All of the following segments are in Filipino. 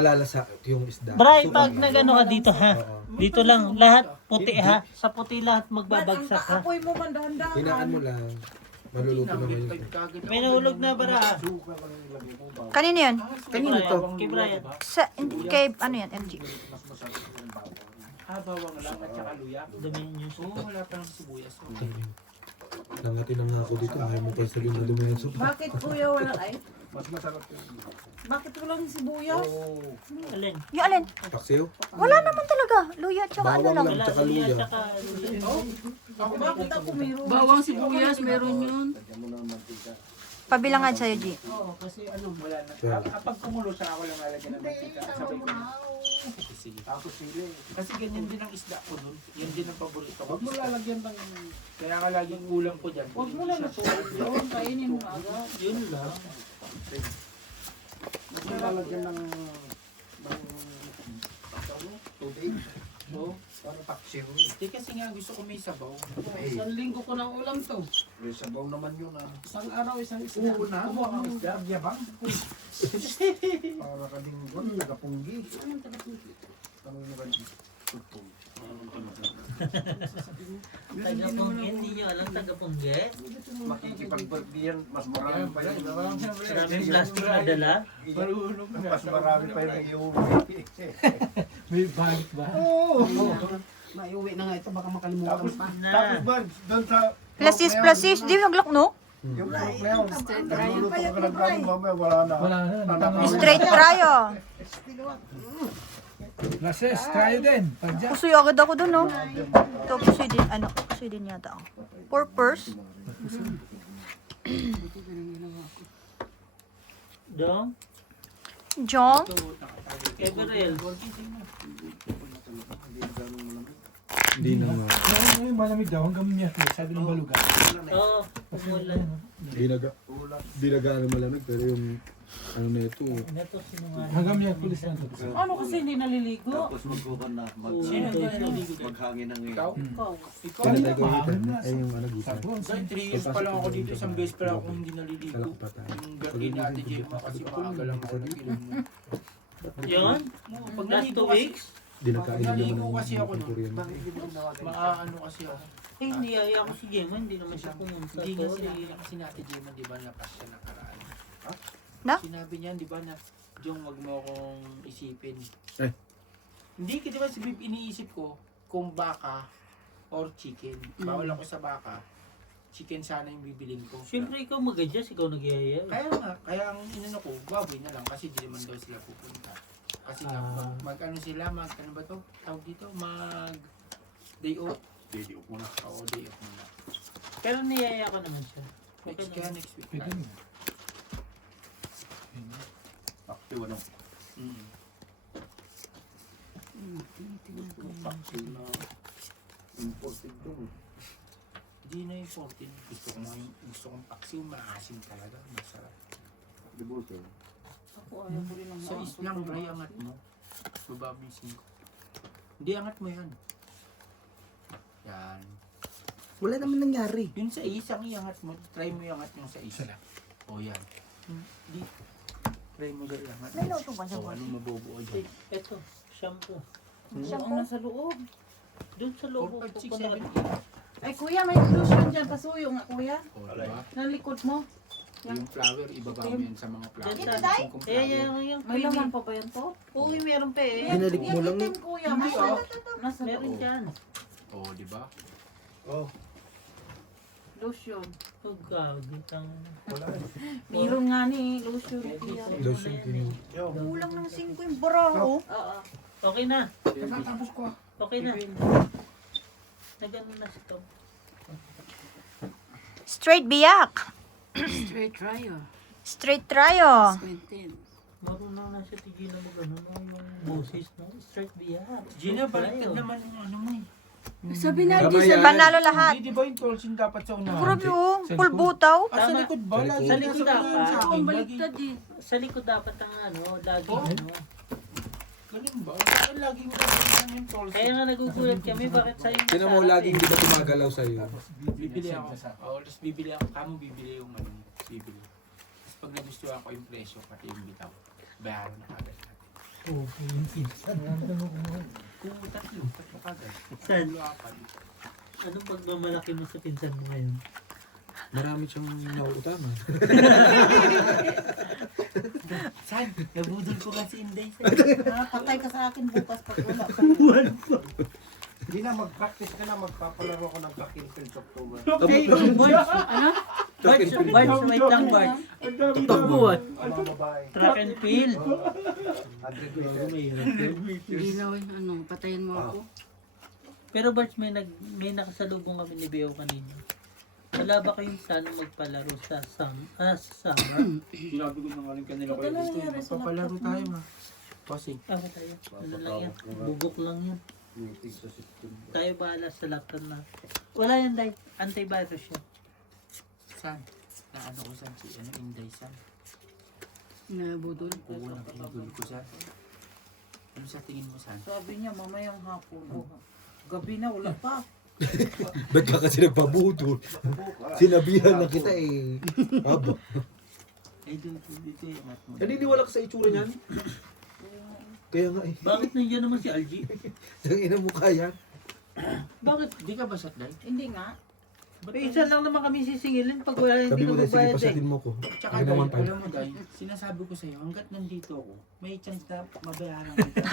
Lalasa yung isda. Bray, So, pag nagano ka dito ha. Oo. Dito lang, lahat puti ha. Sa puti lahat magbabagsak ha. Apoy mo man dahan-dahan. Hinaan mo lang. Maluluto naman yun. May nahulog na bara. Kanino yan? Kanino to? Kay Brian. Sa, kay, ano yan, MG? Bawang lang at saka luya. Damihan nyo siya. Oo, wala pa ng sibuyas. Nangatin na nga ako dito. Ayaw mo pa sabihin na dumayan soup. Bakit kuya wala ay? Mas masarap yun. Bakit walang sibuyas? Alin? Yung alin? Paksiw? Wala naman talaga. Luya at saka ano Bawang lang. lang. Wala Tsaka luya, luya. tsaka Bakit ako meron? Bawang sibuyas, meron yun. Pabilangan sa'yo, G. Oo, kasi ano, wala na. Sure. Kapag kumulo siya, ako lang lalagyan ng mantika. Sabay ko na. Sige. Tapos sili. Kasi ganyan din ang isda ko nun. Yan din ang paborito ko. Huwag mo lalagyan ng... Kaya nga laging ulam ko dyan. Huwag mo lang natuloy yun. Kainin mo na agad. yun lang. Huwag mo lalagyan ng tubig. Oo. Para paksiw. Hindi kasi nga gusto ko may sabaw. Isang linggo ko ng ulam to. May sabaw naman yun ah. Isang araw, isang isda. Oo na. Kumuha ng isda. Yabang. Para kalinggon, nagapunggi. Ano yung nagapunggi? Tagapungge, hindi nyo alam tagapungge. Makikipag-birthday yan, mas marami pa yan. Maraming plastic na dala. Mas marami pa yung iuwi. May balik ba? Oo. Maiuwi na nga ito, baka makalimutan Tapos, pa. tapos ba, doon sa... Plasis, di mo naglok, no? Yung vlog na yun, nagluluto ka ng kanin, mamaya wala na. Wala na. Straight tryo. Lases, tayo din. Pagdyan. Pusoy agad ako dun, no? Ito, pusoy din, ano, pusoy din yata ako. Purpose. Dong, Jong. kay Berel. Hindi na nga. Ay, malamig daw. Hanggang niya. Sabi ng baluga. Oo, umulan. Di na gaano malamig. Pero yung ano na ito. Ito sinungaling. Hanggang niya. Kulis lang. Ano kasi hindi naliligo? Tapos magbukan na, Sino ba maghangin ng Ikaw? Ikaw. Ikaw? Kaya tayo gawitan. Ay yung ano gita. Sa 3 years pa lang ako dito. Isang beses pa lang ako hindi naliligo. Kalak pa tayo. Yung birthday ni Ate Gemma kasi maaga lang ako nag-inom nun. Yun? Pag Last naligo 2 kasi, weeks? Di na kain naligo naman kasi ako nun. kuryente. Maaano kasi ako. Eh, niyaya ko si Gemma, hindi naman siya pumunta. Hindi nga Sorry. sinabi kasi ni Ate Gemma, di ba, napas siya nakaraan. Na? Sinabi niya, di ba, na Jong, wag mo akong isipin. Ay. Hindi, di ba, si Bib, iniisip ko kung baka or chicken. Bawal ako sa baka. Chicken sana yung bibilin ko. Siyempre ikaw mag-adjust, ikaw nagyaya. Kaya ang inano ko, baboy na lang kasi di naman daw sila pupunta. Kasi nga, mag-ano sila, ano ba to? Tawag dito, day off. Day off muna. Oo, day off muna. Pero niyaya ko naman siya. Okay Kaya naman. next week. Pwede mo. Aktiw ano? Mm. Aktiw na imported doon. Hindi na yung 14. Gusto kong paksiw, maasim talaga. Masarap. Di ba sir? Ako ayaw ko rin ng Sa islang dry, angat mo. Baba mo yung 5. Hindi, angat mo yan. Yan. Wala naman nangyari. Yun sa isang iangat mo. Try mo iangat yung sa isa. O yan. Hindi. Try mo dyan iangat. May loto ba O ano mabubuo dyan. Ito, shampoo. Ang nasa loob. Doon sa loob. 4, 5, 6, pupunta. 7, 8. Ay kuya, may lotion dyan. Pasuyo nga kuya. O diba? Nalikod mo. Yung flower, ibaba mo yan sa mga flower. Dyan sa- Yung kung Eh, flower. yung May laman pa ba yan to? Oo, meron pa eh. Binalik mo lang. Itim kuya. Hindi, Nasa, oh. nasa Meron loob. dyan. O, diba? Oh. Lotion. Oh, gagi. Meron nga ni lotion kuya. Lotion din. Kulang ng 5 yung baraho. Oo. Okay na. Tapos ko. Okay na. Nagano na si Tom. Straight biyak. Straight tryo. Straight tryo. 20. Marunong na siya tigil na mag-ano no, yung boses no. Straight biya. Gina, baliktad naman yung ano mo eh. Sabi na, Tama yan. Panalo lahat. Hindi, di ba yung tolsin dapat sa unahan? Grabe oh. Pulbutaw. Ah, sa Tama. likod ba? Lagi Sa likod nasa unahan dapat. sa Ako akin. ang Lagi. baliktad eh. Sa likod dapat ang ano, lagi Oh. ano. Galing ba? Bakit laging ganyan yung tolsin? Kaya nga nagugulat kami bakit sa'yo Tinan mo laging hindi ka gumagalaw sa'yo. Bibili ako. Oo, tapos bibili ako. Kamo bibili yung ano. Bibili. Tapos pag nagustuhan ko yung presyo, pati yung bitaw, bayaran na agad natin. Oo, yung pinsan. Kung tatlo kagad. San? Apat. Anong pagmamalaki mo sa pinsan mo ngayon? Marami siyang nauutangan. San? Nabudol ko kasi Inday. Patay ka sa akin bukas pag wala ka. Hindi na, mag-practice ka na. Magpapalaro ko ng Black Hill Films October. Okay, Bards, ano? Bards, wait lang, Bards. Takbuhan. Mga babae. Track and field. 100 meters. Hindi na, ano, patayin mo ako. Pero Bards, may nakasalubong kami ni Beo kanina. Wala ba kayong sana magpalaro sa summer? Sinabi ko na nga rin kanila Ano nangyari sa Papalaro laptop tayo mo? ma. Kasi, Ano tayo? Ano lang yan? Bugok lang yan. Tayo bahala sa laptop na. Wala yan, Day. Antivirus yan. San? Naano ko San? Si Inday San? Nabudol. Kukulang pinagul ko San. Ano sa tingin mo San? Sabi niya mamayang hapon. Gabi na wala pa. Ba't ka kasi nagpabudol? Sinabihan na kita eh. Aba. Ay, dito yung mat mo. Naniniwala ka sa itsura niyan? Kaya nga eh. Bakit nandiyan naman si Algie? Ang ina mo kaya. Bakit? Di ka ba sakday? Hindi nga. Isa lang naman kami sisingilin pag wala Sabi hindi mo ka dahil, sige magbayad eh. pasatin mo ko. Tsaka Ano dahil, naman tayo? alam mo dahil, sinasabi ko sa'yo, hanggat nandito ako, may chance na mabayaran kita.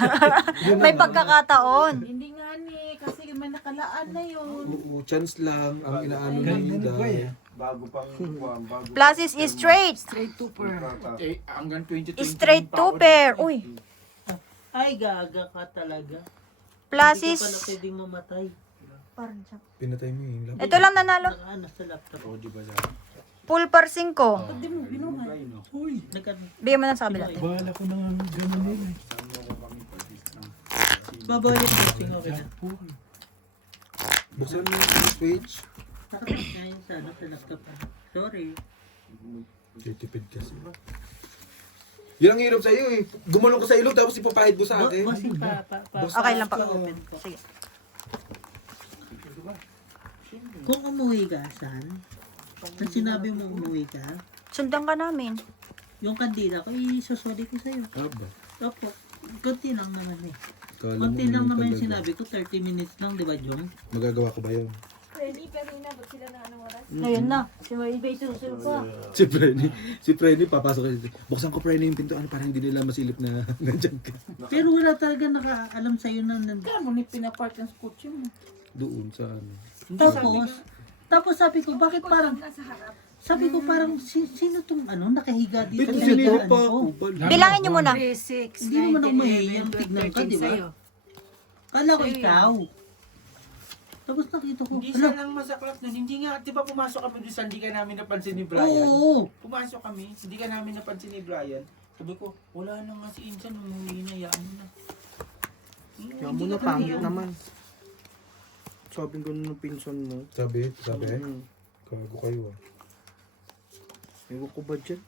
May pagkakataon. Hindi nga ni. Kasi may nakalaan na yun. Oo, chance lang ang inaano Ganun ng na ba Inday. Bago pang bago. Plus is straight. Straight to per. Eh, hanggang 2020 Straight pa to ako pair. dito. Uy. Ay, gaga ka talaga. Plus Hindi is... ka pala pwedeng mamatay. Pinatay mo yung laptop. Ito lang nanalo. Nakaano sa laptop. Oh, di ba sa? Full par 5. Ba't di mo binuhay? Uy, nagka... Bigyan mo ng sabi natin. Bahala ko na gano'n yun. Babalik coaching, okay na. Buksan mo yung switch. Nakatagkain sa ano sa laptop. Sorry. Tipid kasi. Yun ang hirap sa'yo eh. Gumanong ka sa ilog tapos ipapahid mo sa akin. Bossing pa. Okay lang pa. Open ko. Sige. Kung umuwi ka, San, nang sinabi mo umuwi ka, Sundan ka namin. yung kandila ko, isusuli ko sa'yo. Aba. Opo, konti lang naman eh. Kala mo Konti lang ano naman yung talaga. sinabi ko, 30 minutes lang, di ba, Jong? Magagawa ko ba yun? Ngayon na. Si May Bay susunod pa. Si Frenny, papasok ka dito. Buksan ko Frenny yung pintuan para hindi nila masilip na nandyan ka. Pero wala talaga nakaalam sa'yo na Kaya mo ni pinapark ng kotse mo. Doon sa ano. Tapos sabi ko, bakit parang, sabi ko parang, sino tong ano, nakahiga dito? Pero sa sinira higaan pa ko? ako. Bilangin niyo muna. 3, 6, Hindi naman ako mahihiyang tignan ka, di ba? Kala ko ikaw. Tapos nakita ko, Hindi siya lang masaklap nun. Hindi nga, di ba pumasok kami doon sa hindi ka namin napansin ni Brian? oo. Pumasok kami, hindi ka namin napansin ni Brian. Sabi ko, wala na nga si Insan, umuwi na, yaan mo na. Kaya mo na, pangit naman. Sabi ko nung pinsan mo. Sabi. Kago kayo ah. Ewan ko ba dyan?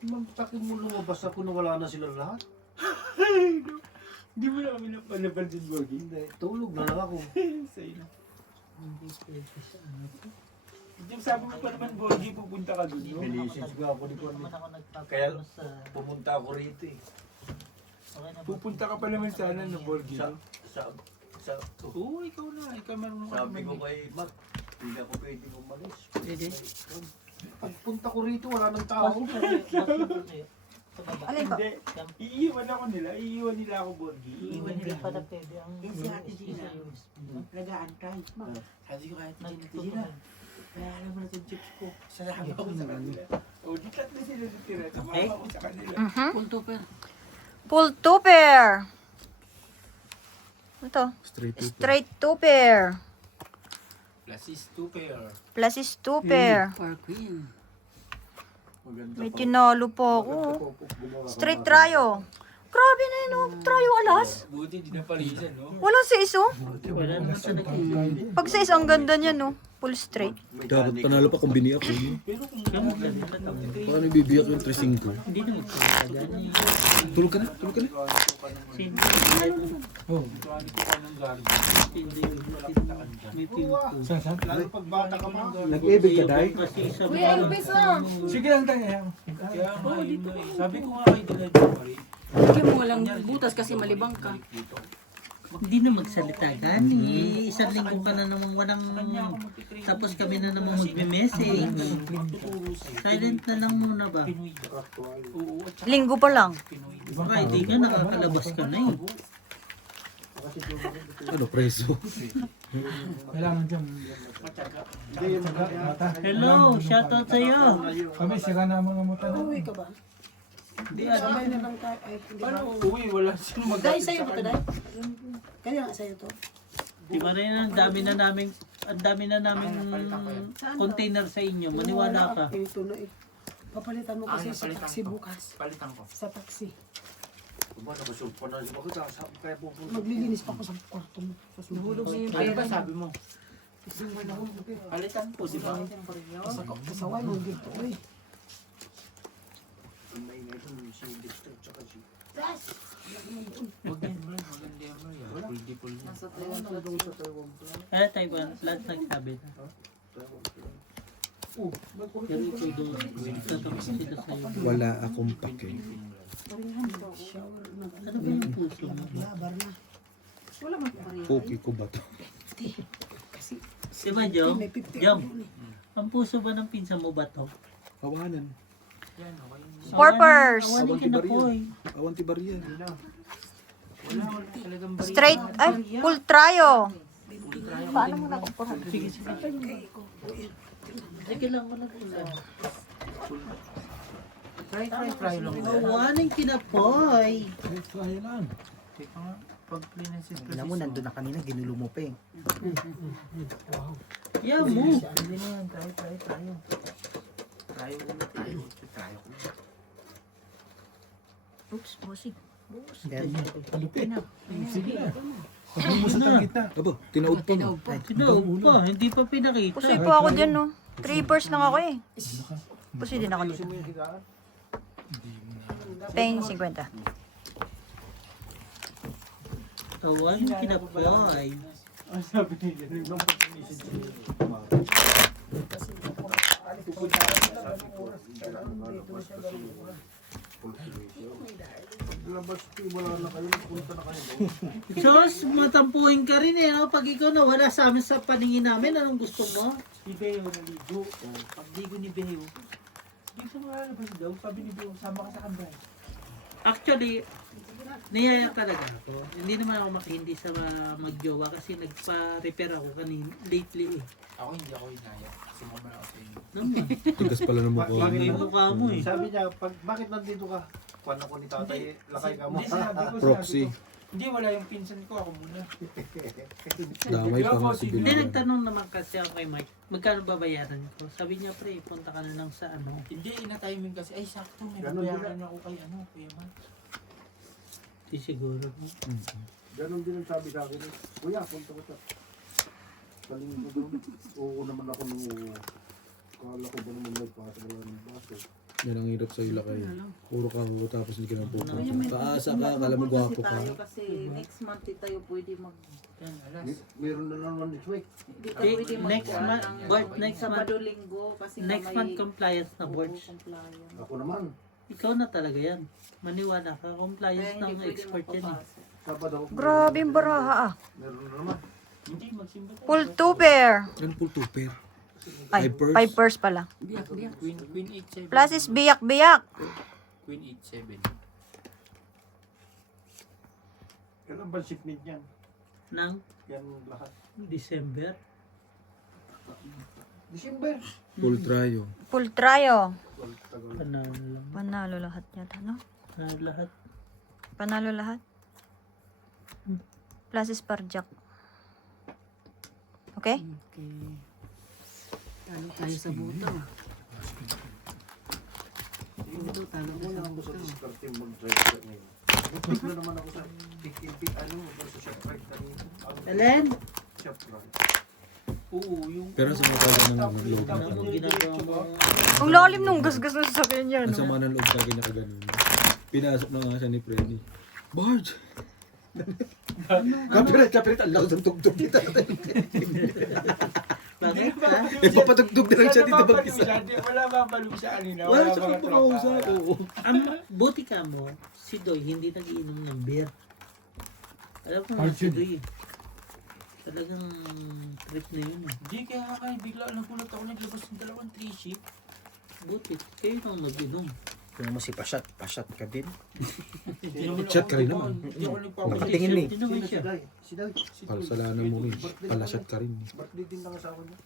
Magtakin mo lumabas ako na wala na sila lahat. Hindi mo na kami napansin, Bogi. Hindi, tulog na lang ako. Sa'yo na. Yung sabi mo pa naman, Bogi, pupunta ka doon, no? Message nga ako ni Kwan. Kaya, Pumunta ako rito eh. Pupunta ka pa naman sana ng Bogi, no? Oo, ikaw na. Ikaw meron mo Sabi ko kay Mac, hindi ako pwede umalis. Pwede. Pagpunta ko rito, wala nang tao. Alin ba? Hindi. Iiwan ako nila. Iiwan nila ako, Bogi. Iiwan Hindi nila. pala pwede ang... Yung si Ate Gina, nag-aantay. Sabi ko kay Ate Gina, kaya alam mo na itong chips ko. Sasama ako sa kanila. O, di tatlo sila natira. Sumama ako sa kanila. Full to per. Full 2 pair. Ito. Straight to. Straight 2 pair. Plus is 2 pair. Plus is 2 pair. For queen. Maganda May pa. tinalo po ako. Straight tryo. Grabe na yun, oh. Tryo alas. Buti di napalisan, no? Wala sa iso. Wala naman sa nag-iwan. Pag sa is, ang ganda niya, no. Full straight. Dapat panalo pa kung biniyak ko. Pero kung Paano bibiyak yung 3-5? Hindi naman talaga. Tulog ka na? Tulog ka na? Hindi. tuwani ko pa ng garden, may Lalo pag bata ka pa. Nag-ibig ka, Day? Kasi sa Kuya, Elvis, oh. Sige lang tayo. Kaya nga yun nga eh. Sabi ko nga kay Dila Jumari, Bigyan mo walang butas kasi malibang ka. Hindi na magsalita ka. Isang linggo ka na namang walang... Tapos kami na namang magme-message. Silent na lang muna ba? Linggo pa lang. Friday ka, nakakalabas ka na eh. Ano, preso? Kailangan dyan. Hello, shoutout sa'yo. Kami, sira na ang mga mata na. Uwi ka ba? Hindi, Sabay na lang tayo. Ay, hindi ba? Uy, wala sino Dahil sa'yo ba ito, Day? Kaya nga sa'yo to. di ba rin ang dami na naming container sa inyo. Maniwala ka. Ito na eh. Papalitan mo kasi sa taxi bukas. Palitan ko. Sa taxi. Diba, nakasumpa na. Bakit kaya pupunta? Maglilinis pa ako sa kwarto mo. Nahulog na yung Ano pera. ba sabi mo? Palitan po, di ba? Sa wine, yung dito eh. Ang maingay dun, si Dexter, tsaka si... Huwag yan, bro. Maganda yan, bro. Puldi-puldi. Nasa Taiwan. Kaya Taiwan, lahat nagsabi na. Pero ikaw doon, tatapos sila sa'yo. Wala akong pake. Ano ba yung puso mo? Labar na. Wala man pa rin. Poki ko ba to? Kasi Di ba, Jom? may 50 Jom, ako eh. ang puso ba ng pinsan mo ba to? Hawanan. Porpers. Awanin ka na po eh. Awan ti Baria. Straight, ay, full tryo. Paano mo na Sige, sige. Sige lang, wala ko lang. Try lang. Awanin kinapoy. Try lang. Teka nga, pag cleanses kasi Alam mo, nandun na kanina, ginulo mo pa eh. Yeah mo. Hindi na yan, try. Try ulit tayo. Try ko. Oops, bossing. Sige na. Pag mo sa tangkit na. Aba, tinaod pa mo. Tinaog pa, hindi pa pinakita. Pusoy po ako dyan, no? 3 pairs lang ako eh. Pusoy din ako dito. Paying 50. Awanin kinapoy. Labas, wala na kayo, punta na kayo. Sos, matampuhin ka rin eh. No? Pag ikaw nawala sa amin sa paningin namin, anong gusto mo? Si Beo naligo. Pagligo ni Beo. Hindi ko malalabas daw. Sabi ni Beo, sama ka sa kambay. Actually, niyaya talaga ako. Hindi naman ako makahindi sa magjowa kasi nagpa-repair ako lately eh. Ako hindi ako inaya. Sumama ako sa inyo. Naman, Tigas pala ng mukha bagay mo. yung mukha mo eh. Sabi niya, bakit nandito ka? Kuwan ako ni tatay, lakay ka mo. Hindi sinabi ko, Proxy. sinabi ko. Hindi, wala yung pinsan ko. Ako muna. Damay pa nga si Hindi, Billy. nagtanong naman kasi ako kay Mike, magkano babayaran ko? Sabi niya, pre, punta ka na lang sa ano. Hindi, ina-timing kasi. Ay, sakto. May Ganun babayaran ako kay ano, Kuya Man. Di siguro. Ganon din ang sabi sa akin. Kuya, punta ko sa... Palingin ko doon. Oo naman ako nung... Kala ko ba naman nagpasa wala ng baso. Yan ang hirap sa ilakay. Puro ka ho, tapos hindi ka na pupunta. Kaasa ka, kala mo gwapo ka. Kasi next month tayo pwede mag... Yan, alas. Meron na naman this week. Hindi ka Eh, pwede next month, Bart, next month, Sabado, Linggo. Kasi next month compliance na boards. compliance. Ako naman. Ikaw na talaga yan. Maniwala ka, compliance ng expert yan eh. Sabado. Grabe yung baraha ah. Meron na naman. Hindi, magsimba tayo. Full 2 pair. Yan full two pair. Ay, 5 5 pairs pala. Biyak. Queen 87. Plus is biyak-biyak. Queen 87. Kailan ba shipment yan? Nang Yan lahat. December. December. Full tryo. Full tryo. Tagal. Panalo lang. Panalo lahat yata, no? Lahat. Panalo lahat. Plus is parjak. Okay? Okay. Talo tayo sa buto. Buto, talo tayo Wala sa ako sa buto. discarte mag-drive ngayon. Bukit na naman ako sa pick-in-pick, ano, sa ShopRite kanina. Ellen? ShopRite. Oo, yung... Pero sa mga tayo ng loob na Ano ano. ginagawa mo? Ang lalim nung gasgas na sasabihin niya, Ang no? sama ng loob sa akin na kaganon. Pinasok na nga siya ni Freddy. Barge! Copyright! Ang lakas ng tugtog kita. Bakit ka? Nagpapatugtog na lang siya dito Napapalo mag-isa. siya, wala mapalo siya kanina. Wala siya mga kang kumausap. tropa. Oo. Buti ka mo, si Doy hindi nagiinom ng beer. Alam ko nga si Doy. Talagang trip na yun. Hindi, kaya bigla nagulat ako naglabas ng dalawang 3 sheep. Buti, kayo nang mag-inom. Kung mo si Pasyat ka din. Chat ka rin naman. Hindi ako Nakatingin eh. Sino naman Si siya? Day. Si Day. Palasalanan mo rin. Palasat ka rin. Birthday din ng asawa niya.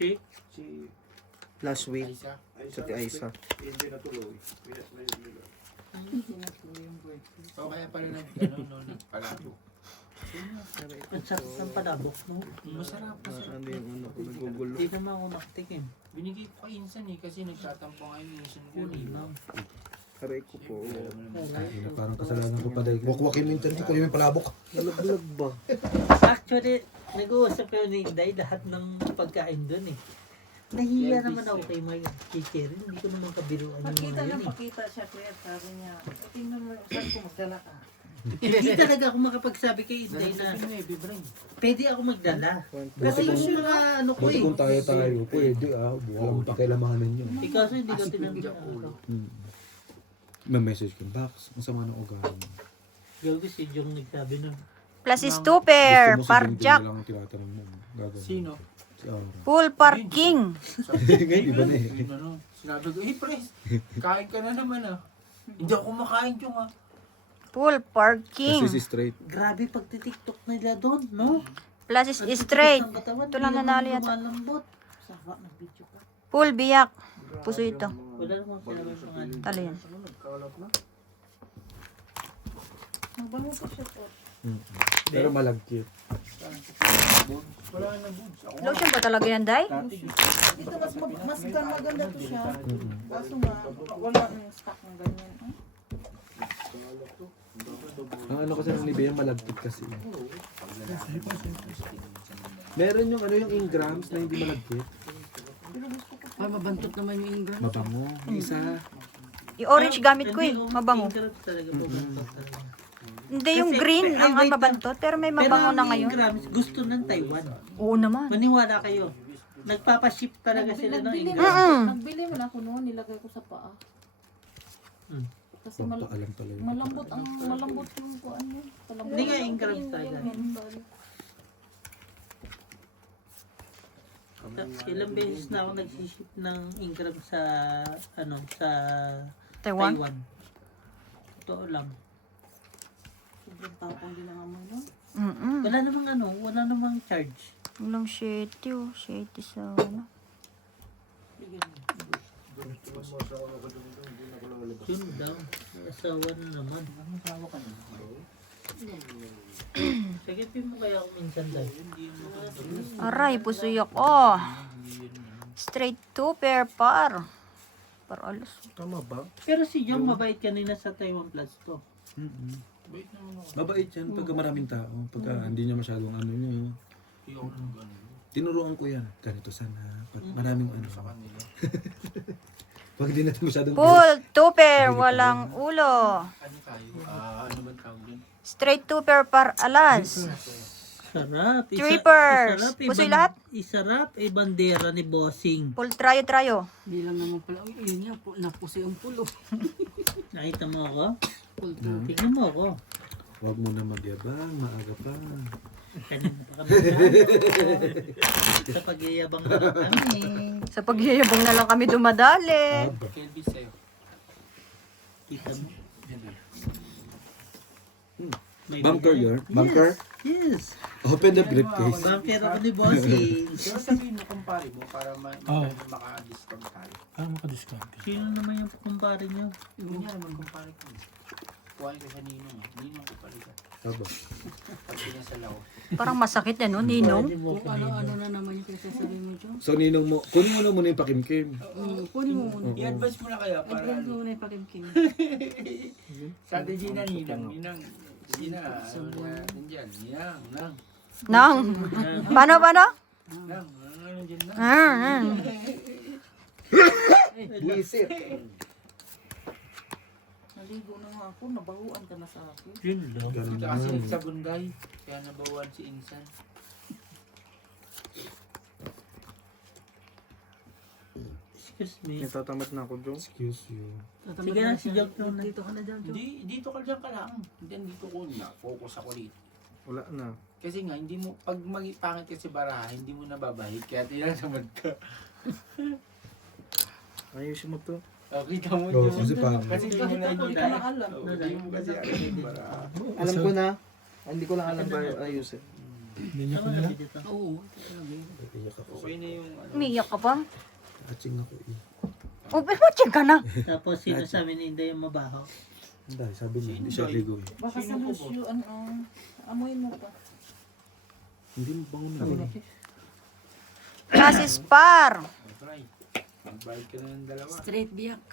Si? Si Last week. Isa. Aiza. Sa ti Aiza. Hindi natuloy. Minat na yun nila. O kaya pala nagpalabo. Ang sarap ng palabok mo. Masarap kasi. Ano yung ano ko nagugulo. Hindi naman ako nakatikim. Binigay ko kay Insan kasi nagtatampo nga yung Insan ko. Aray ko po. Ay, parang kasalanan ko pa dahil wakwakin mo yung tanti ko yung palabok. Nalaglag ba? Actually, nag-uusap kayo ni Inday lahat ng pagkain doon eh. Nahiya naman ako kay Maya. Kay Karen, hindi ko naman kabiruan yung Pakita mga na yun eh. pakita siya, kuya. Sabi niya, tingnan mo, saan ko magdala ka? Hindi talaga ako makapagsabi kay Inday na pwede ako magdala. Kasi yung mga ano ko Buti eh. kung tayo, pwede walang pakilamahanan yun. Ikaw so hindi ko tinanong. May message ko, Bax, ang sama ng ugali mo. Gago si Jong nagsabi nun. Plus is 2 pair. Gusto mo si Parjak. Ding Ding lang ang tinatanong mo. Gagawin. Sino? Si Aura. Full parking. Ngayon, iba na eh. Sinabi ko, pres, kain ka na naman ah. Hindi ako kumakain yung ah. Full parking. Kasi si straight. Grabe pagtitiktok nila doon, no? Plus is straight. Ito lang nanalo yata. Malambot. Sawa ng video ka. Full biyak. Puso ito. Wala namang sinabi pangalan. Talo yan. Nagkalat na. Magbango pa siya po. Pero malagkit. Wala na boots. Ako Lotion ba talaga yan, Day? Dito mas maganda to siya. Kaso nga, wala yung stock ng ganyan. Ang ano kasi ng Nivea, malagkit kasi. Meron yung ano yung Ingrams na hindi malagkit. Ay, mabantot naman yung Ingram. Mabango. Yung isa. Yung orange gamit ko eh. Mabango. Talaga pumunta talaga. Hindi yung green ang mabantot. Pero may mabango na ngayon. Ingrams gusto ng Taiwan. Oo naman. Maniwala kayo. Nagpapaship talaga sila ng Nagbili Ingrams. nagbili mo na ako noon, nilagay ko sa paa. Kasi Pampaalam pala yun. malambot yung kuan niya. Malambot. Hindi nga Ingrams talaga. Ilang beses na ako nagsiship ng Ingrams sa sa Taiwan. Taiwan. Totoo lang. Sobrang tapang din ang amoy nun. Wala namang charge. Walang shady oh. Shady sa ano. Yun daw. Asawa na naman. Sagipin mo kaya ako minsan dahil. Hindi mo Aray, pusuyak. Oh. Straight 2 pair par. Par alos. Tama ba? Pero si John mabait kanina sa Taiwan Plus to. Mabait yan pagka maraming tao. Pagka hindi niya masyadong ano niya. Tinuruan ko yan. Ganito sana. Pag maraming ano. Pag hindi natin masyadong... Full 2 pair. Walang ulo. ano tayo? Ano ba tawag yun? Straight 2 pair par alas. Sarap. Trippers. Pusoy lahat? Isarap. Bandera ni Bossing. Full trayo. Hindi lang naman pala. Uy, yun nga po. Napusi ang pulo. Nakita mo ako? Pull Tingnan mo ako. Huwag mo na magyabang. Maaga pa. Kanina pa kami. Sa pagyayabang na lang kami. Sa pagyayabang na lang kami dumadali. Kelby sa'yo. Kita mo? May Bunker ganyan. yun? Bunker? Yes. Open the briefcase. Bunker ako ni Bossing. Pero sabihin mo kumpare mo para maka-discount tayo. Sino naman yung kumpare niyo? Yun nga naman kumpare ko. Kuhain ko sa Ninong eh. Ninong ko pala siya. Aba. Pag sinasalaw. Parang masakit yan, no, Ninong? Kung ano-ano na naman yung sasabihin mo, John. So ninong mo, kunin mo na muna yung pakimkim. Kunin mo muna. I-advise mo na kaya para Advance ano. mo na yung pakimkim. Sabi Gina, Ninang. Gina, nandiyan. Ninang. Nang. Paano? Nang, nandiyan na. Buisit. Naligo na nga ako, nabahuan ka na sa akin. Yun lang. Ganun Ito kasi naman. nagsabunday. Kaya nabawan si Insan. Excuse me. Natatamad na ako, Jong. Excuse you. Sige na, si Joke na. Dito ka na dyan, Jom. Hindi, dito ka dyan ka lang. Then dito ko na, focus ako dito. Wala na. Kasi nga, hindi mo, pag pangit kasi baraha, hindi mo nababahid, kaya tinatamad ka. Ayusin mo to. Kita mo Oo, yun. kasi pang... Kasi hindi mo na Hindi ka na alam. Hindi mo kasi alam yung baraha. Alam ko na. Hindi ko lang alam ba ayusin. Tama na ba dito? Oo. Iyak ako. Okay na yung ano. Umiyak ka ba? Aching ako eh. O, watching ka na. Tapos sino sa amin hindi yung mabaho? Hindi, sabi niya, hindi siya ligo eh. Baka sa Lucio, amoy mo pa. Hindi mo bangon na. Class Par. Try. Magbayad ka na ng dalawa. Straight biyak.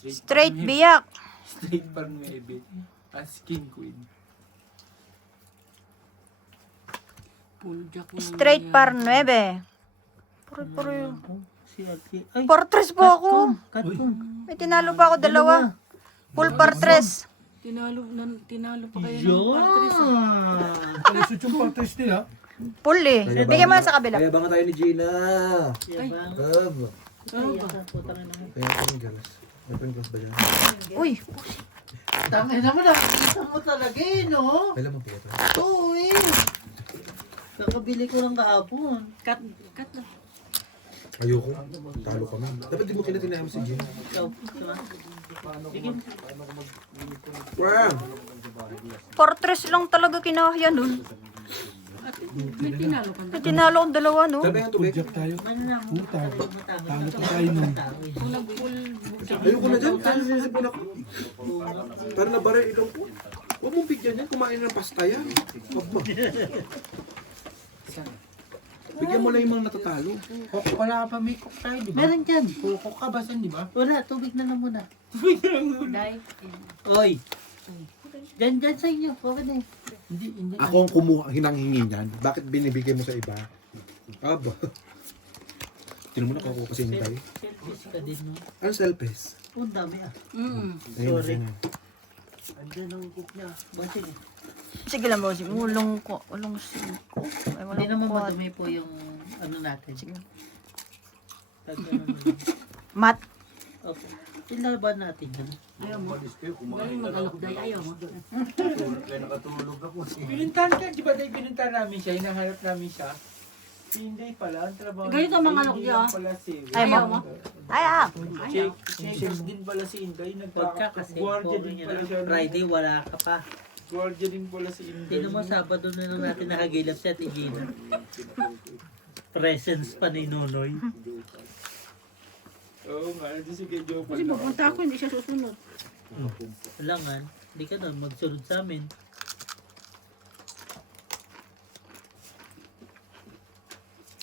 Straight biyak. Straight par maybe. As king queen. Full jack lang Straight yan. par 9. Puro yun. Si Alki. Ay, Par 3 po ako. Katun. May tinalo pa ako dalawa. Full par 3. Tinalo pa kayo ng Yun! partris. Alisot yung partres nila. Full eh. Bigyan mo na sa kabila. Kaya banga tayo ni Gina. Yabang. Gab. Ay, putang ina. Kaya ako yung galas. May panggas ba dyan? Uy, Tangin naman, nakikita mo talaga eh, no? Kailan mo pagkata? Oo eh. Kakabili ko lang kahapon. Cut na. Ayoko. Talo ka man. Dapat di mo kinatinayam si Gina. Ikaw. Sige. Wow! par 3 lang talaga kinahaya nun. May tinalo ka na. May tinalo akong dalawa no. Sabi nga tubig. Ano lang, talo pa tayo nun. Kung nag-full Ayoko na dyan. Kaya sisipon ako. Para nabaray ikaw po. Huwag mong bigyan yan. Kumain ng pasta yan. Huwag mo. Bigyan mo lang yung mga natatalo. Wala ka pa may cook tayo, di ba? Meron dyan. Cook ka ba san, di ba? Wala, tubig na lang muna. die. Oy. Dyan sa inyo. Okay na eh. Hindi. Ako ang kumuha, hinanghingi niyan. Bakit binibigay mo sa iba? Aba. Tinan mo na ako kasi hindi tayo. Selfish ka din, no? Ano selfies? Oh, ang dami ah. Ayun, Sorry. ayun. Andyan ang cook niya. Basig eh. Sige lang boss. Ulong ko. Ulong 5. Ay, Hindi naman walang madumi po yung ano natin. Sige. Pag ano naman. Mat. Opo. Ilaban natin yan. Ayaw mo. Galing mag-alok day. Ayaw mo. Kaya nakatulog ako. Pinuntahan ka, di ba dahil pinuntahan namin siya, hinahanap namin siya. Hindi pala, ang trabaho. Ganito ang mga alok Hindi niya, lang ah. pala si Ay, Ayaw mo. Ay, Checkers din pala si Inday. Pagka kasi Guardia po din niya pala na siya. Friday wala ka pa. Guardia din pala si Inday. Sino mo Sabado na lang natin nakagilap siya at Gina. Presence pa ni Nonoy. Oo nga, hindi si Kedjo Kasi pala. pupunta ako, hindi siya susunod. Kailangan, hindi ka na magsunod sa amin.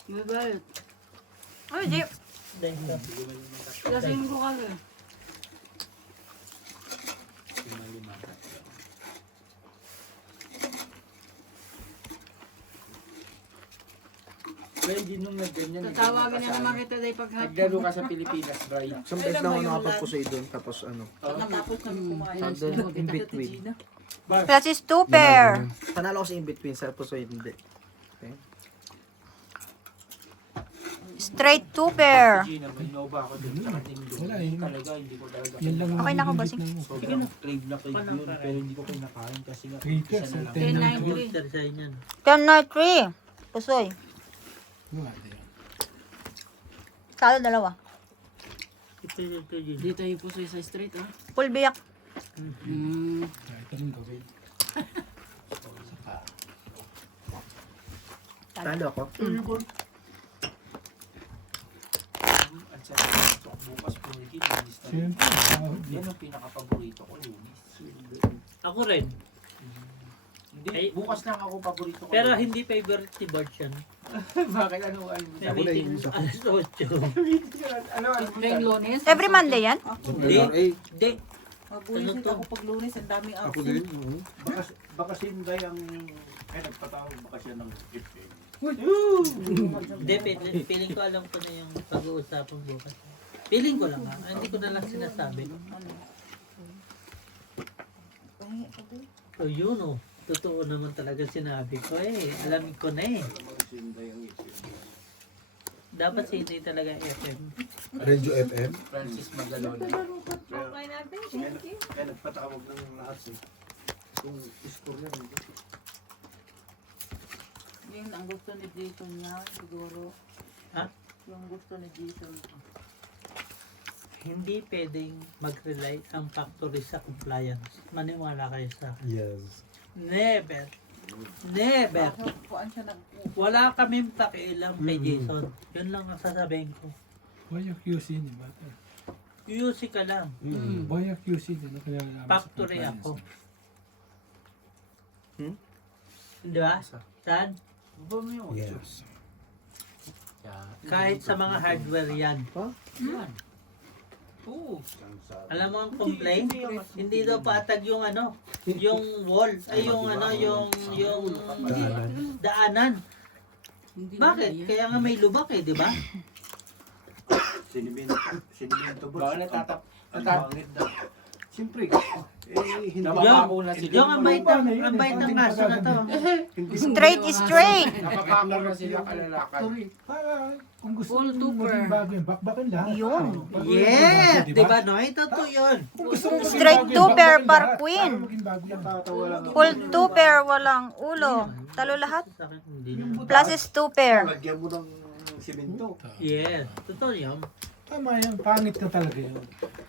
May bayot. Ay, di. Dahil ka. Lasing ko kami. Kaya hindi nung nagganyan. Tatawagin na naman kita day pag Naglaro ka sa Pilipinas, Bray. Isang beses na ako nakapag-Poseidon. Tapos ano. Nakatapos kami kumain. Sandal in between. Class is 2 pair. Panalo ko sa in between sa Poseidon. Hindi. Straight 2 pair. Gina, may nova ako dun sa kanino. Wala eh. Talaga, hindi ko talaga. Yan lang Okay na ako, Basing. Sobrang crave na crave yun, pero hindi ko kinakain kasi nga Crickets, isa na lang. 1093. Monster sa inyan. Cam na 3. Pusoy. Salo dalawa. Ito Gina. Dito yung puso sa street, ah. Full biyak. Talo ako. At sa bukas po ulit, lunis na yun. Yan ang pinaka-paborito ko, lunis. Ako rin. Hindi, Ay, bukas lang ako paborito ko. Pero lunis. hindi favorite si Bart yan. Bakit ano? Ako na yung isa ko. Alas 8. Ano? Ngayong Lunes. Every Monday yan? Hindi. Hindi. Mabulisit ako pag lunes, ang daming Ako absent. din. oo. Baka si Inday ang kaya nagpatawag baka siya ng gift eh. Hindi, feeling ko alam ko na yung pag-uusapan bukas. Feeling ko lang ha. Hindi ko na lang sinasabi. So yun oh. Totoo naman talaga sinabi ko eh. Alam ko na eh. Si Inday ang gift. Dapat CD talaga FM. Radio FM. Francis Magalona. Kaya nagpatawag ng lahat eh. Kung score yan. Yun ang gusto ni Jason niya, siguro. Ha? Yung gusto ni Jason. Hindi pwedeng mag-rely ang factory sa compliance. Maniwala kayo sa akin. Yes. Never. Never. Kuan siya Wala kaming pakialam kay Jason. Yun lang ang sasabihin ko. Boya QC ni ba? QC ka lang. Boya QC din. Kaya alam sa Factory compliance. ako. Di ba? Saan? Yes. Kahit sa mga hardware yan. Yan. Oo. Alam mo ang complaint? Hindi daw patag yung ano, yung wall, ay yung ano, yung daanan. Bakit? Kaya nga may lubak eh, di ba? Sinimento ba? Baka natatapangit na. Siyempre, hindi Napapako na sila. Yung ang bait ng kaso na to. Straight is straight. Napapako na sila kalalakan. Kung gusto Full mo tuber. maging bago yun, bakbakin lahat. Yun. Yes! Di ba no? Ito to yun. Kung gusto mo maging Straight bago yun, tuber bakbakin par lahat. queen. Para maging bago yan. Full 2 pair, walang ulo. Talo lahat. Sa akin, hindi naman. Plus is 2 pair. Lagyan mo ng simento. Yes. Totoo yun. Tama yan, pangit ka talaga yun.